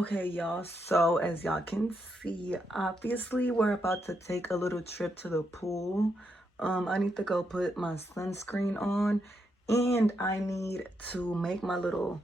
Okay, y'all, so as y'all can see, obviously we're about to take a little trip to the pool. I need to go put my sunscreen on, and I need to make my little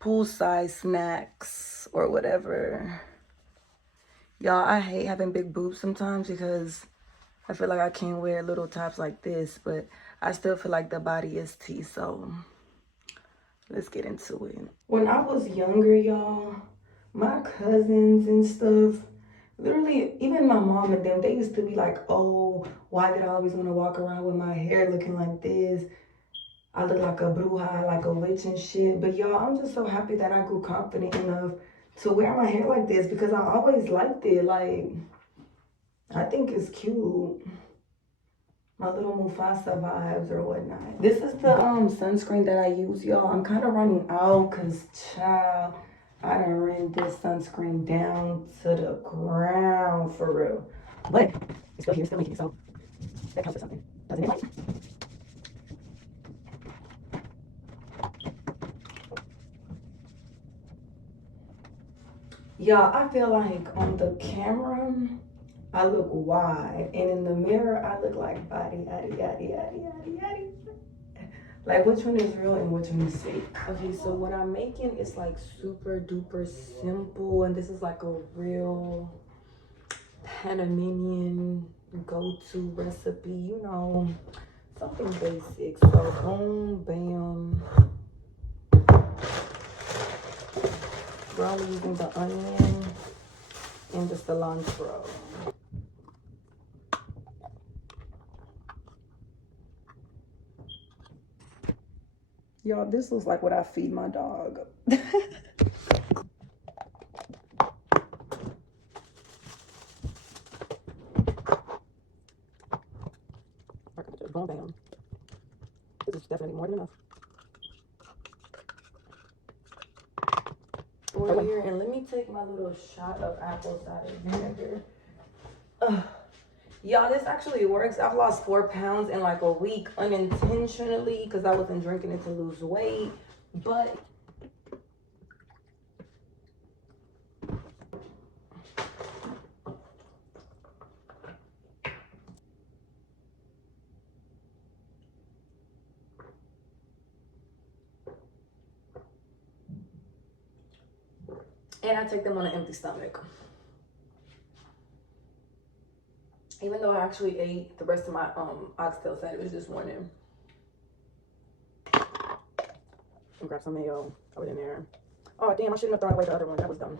poolside snacks or whatever. Y'all, I hate having big boobs sometimes because I feel like I can't wear little tops like this, but I still feel like the body is tea, so let's get into it. When I was younger, y'all, my cousins and stuff, literally, even my mom and them, they used to be like, oh, why did I always want to walk around with my hair looking like this? I look like a bruja, like a witch and shit. But y'all, I'm just so happy that I grew confident enough to wear my hair like this because I always liked it. Like, I think it's cute. My little Mufasa vibes or whatnot. This is the sunscreen that I use, y'all. I'm kind of running out because, child, I done ran this sunscreen down to the ground for real. But it's still here, still making it, so that counts for something. Doesn't it, like? Y'all, I feel like on the camera, I look wide, and in the mirror, I look like body, yaddy, yaddy, yaddy, yaddy, yaddy. Like, which one is real and which one is fake? Okay, so what I'm making is like super duper simple, and this is like a real Panamanian go-to recipe, you know, something basic. So boom, bam. We're only using the onion and the cilantro. Y'all, this looks like what I feed my dog. Boom, bam. This is definitely more than enough. Over here, and let me take my little shot of apple cider vinegar. Y'all, this actually works. I've lost 4 pounds in like a week unintentionally because I wasn't drinking it to lose weight. But and I take them on an empty stomach. Even though I actually ate the rest of my oxtail sandwich this morning. And grab some mayo, throw it in there. Oh damn, I shouldn't have thrown away the other one. That was dumb.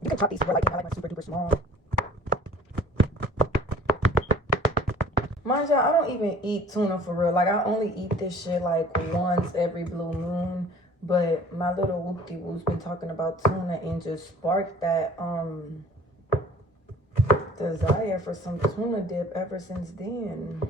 You can chop these super like I like my super duper small. Mind y'all, I don't even eat tuna for real. Like, I only eat this shit like once every blue moon. But my little whoop-de-woo's been talking about tuna and just sparked that desire for some tuna dip ever since then.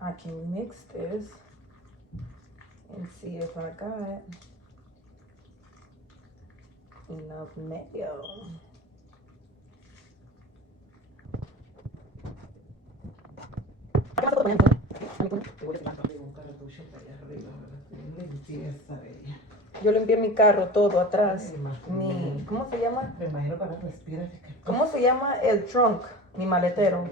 I can mix this and see if I got enough mayo. Yo limpié mi carro todo atrás. Mi, ¿cómo se llama? Me imagino que ahora respiras. ¿Cómo se llama el trunk? Mi maletero.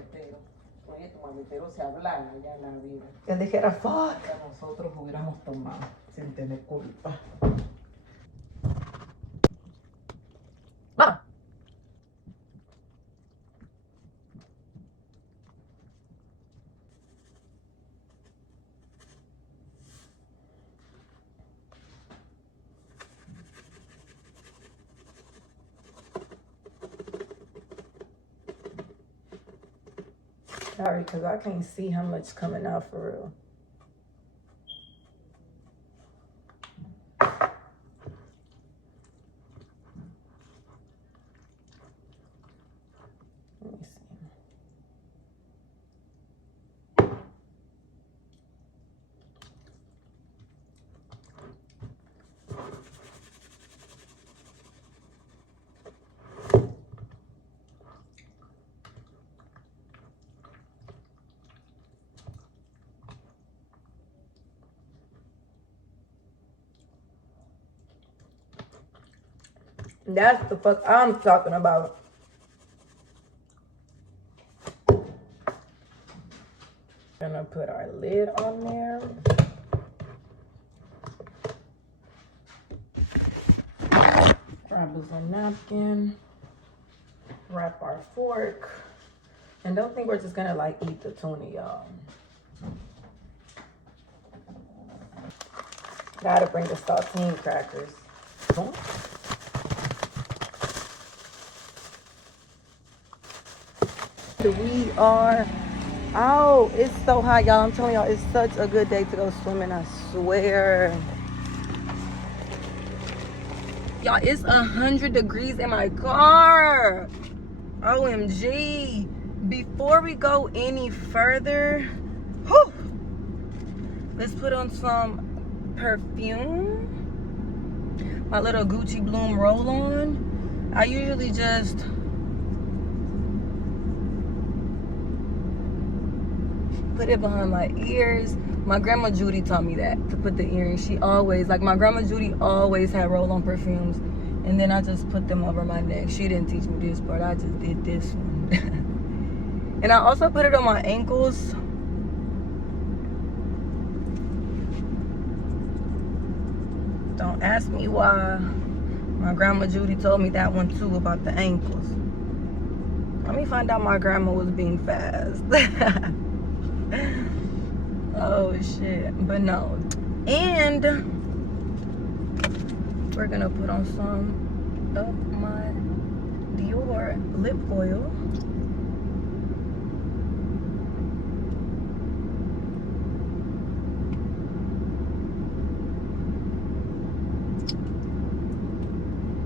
Oye, tu maletero se ablana ya en la vida. Él dijera, fuck. Nosotros hubiéramos tomado sin tener culpa. Ah. Sorry, because I can't see how much coming out for real. That's the fuck I'm talking about. Gonna put our lid on there. Grab us a napkin. Wrap our fork. And don't think we're just gonna like eat the tuna, y'all. Gotta bring the saltine crackers. We are out. It's so hot, y'all. I'm telling y'all, it's such a good day to go swimming, I swear. Y'all, it's 100 degrees in my car. OMG. Before we go any further, whew, let's put on some perfume. My little Gucci Bloom roll-on. I usually just put it behind my ears. My grandma Judy taught me that, to put the earrings. She always, like my grandma Judy always had roll-on perfumes. And then I just put them over my neck. She didn't teach me this part. I just did this one. And I also put it on my ankles. Don't ask me why. My grandma Judy told me that one too, about the ankles. Let me find out my grandma was being fast. Oh shit. But no. And we're gonna put on some of my Dior lip oil.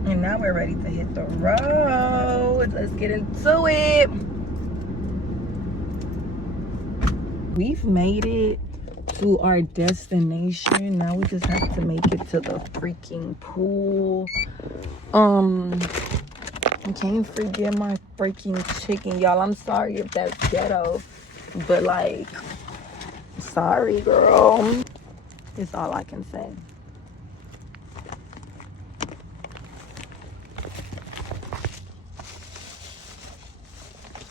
And now we're ready to hit the road. Let's get into it. We've made it to our destination. Now we just have to make it to the freaking pool. I can't forget my freaking chicken, y'all. I'm sorry if that's ghetto, but like, sorry, girl. It's all I can say.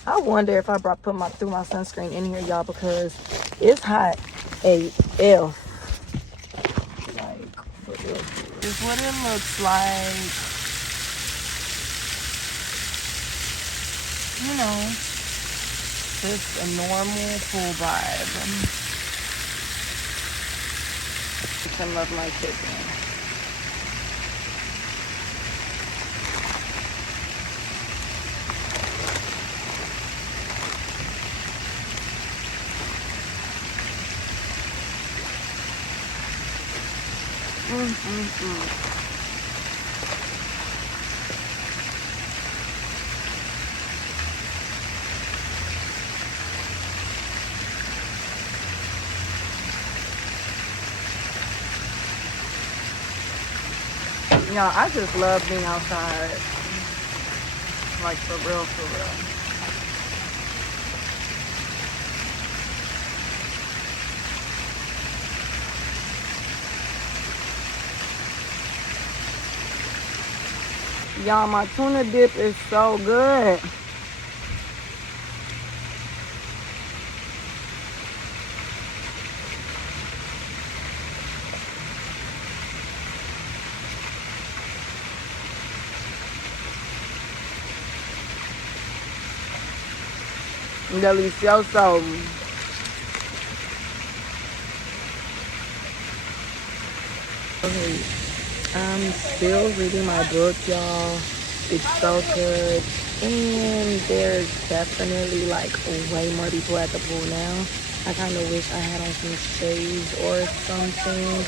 I wonder if I threw my sunscreen in here, y'all, because it's hot AF. Like, for real. This is what it looks like. You know, just a normal pool vibe. I love my chicken. Y'all, I just love being outside. Like, for real, for real. Y'all, my tuna dip is so good. Delicioso. Okay, I'm still reading my book, y'all. It's so good. And there's definitely like way more people at the pool now. I kind of wish I had on some shades or something.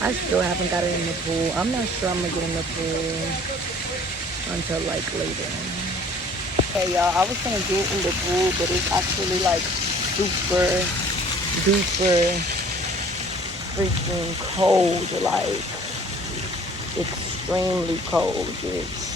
I still haven't got it in the pool. I'm not sure I'm gonna get in the pool until like later. Hey y'all, I was gonna get in the pool, but it's actually like super duper freaking cold, like extremely cold, bitch.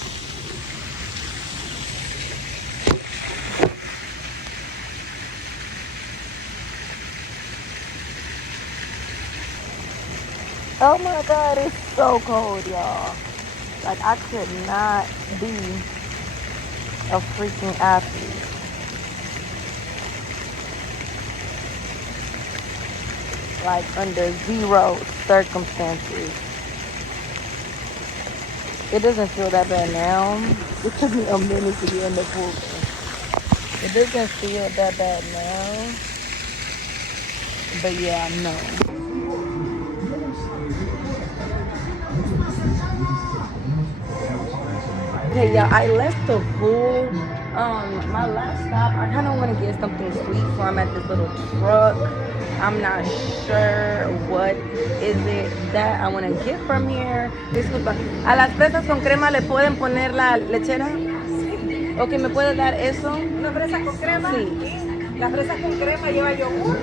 Oh my god, it's so cold, y'all. Like, I could not be a freaking athlete. Like, under zero circumstances. It doesn't feel that bad now. It took me a minute to get in the pool. It doesn't feel that bad now. But yeah, no. Okay, yeah, I left the pool. My last stop, I kind of want to get something sweet, so I'm at this little truck. I'm not sure what is it that I want to get from here. Disculpa, ¿a las fresas con crema le pueden poner la lechera? Sí. Ok, ¿me puede dar eso? ¿Una fresa con crema? Sí. La fresa con crema lleva yogur,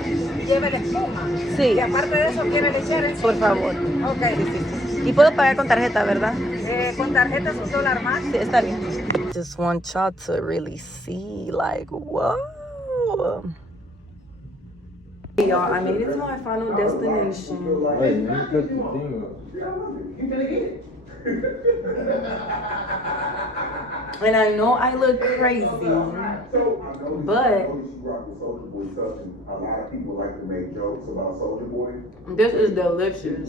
lleva la espuma. Sí. Y aparte de eso, ¿quiere lechera? Por favor. Ok. Sí, sí, sí. Y puedo pagar con tarjeta, ¿verdad? Con tarjeta es $1 más. Sí, está bien. Just want y'all to really see, like, whoa. Hey, y'all, I made it to my final destination. Wait, man, cut the thing up. You gonna get it? And I know I look crazy, but A lot of people like to make jokes about Soulja Boy. this is delicious.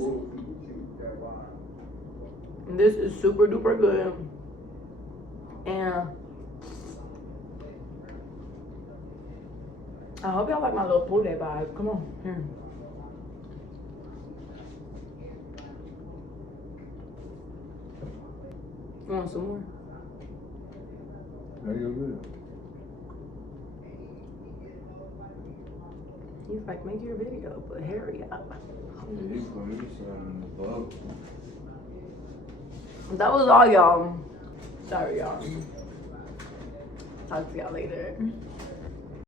This is super duper good. And I hope y'all like my little pool day vibe. Come on, here. You want some more? There you go. He's like, make your video, but hurry up. He's gonna do something above. That was all, y'all. Sorry, y'all. Talk to y'all later.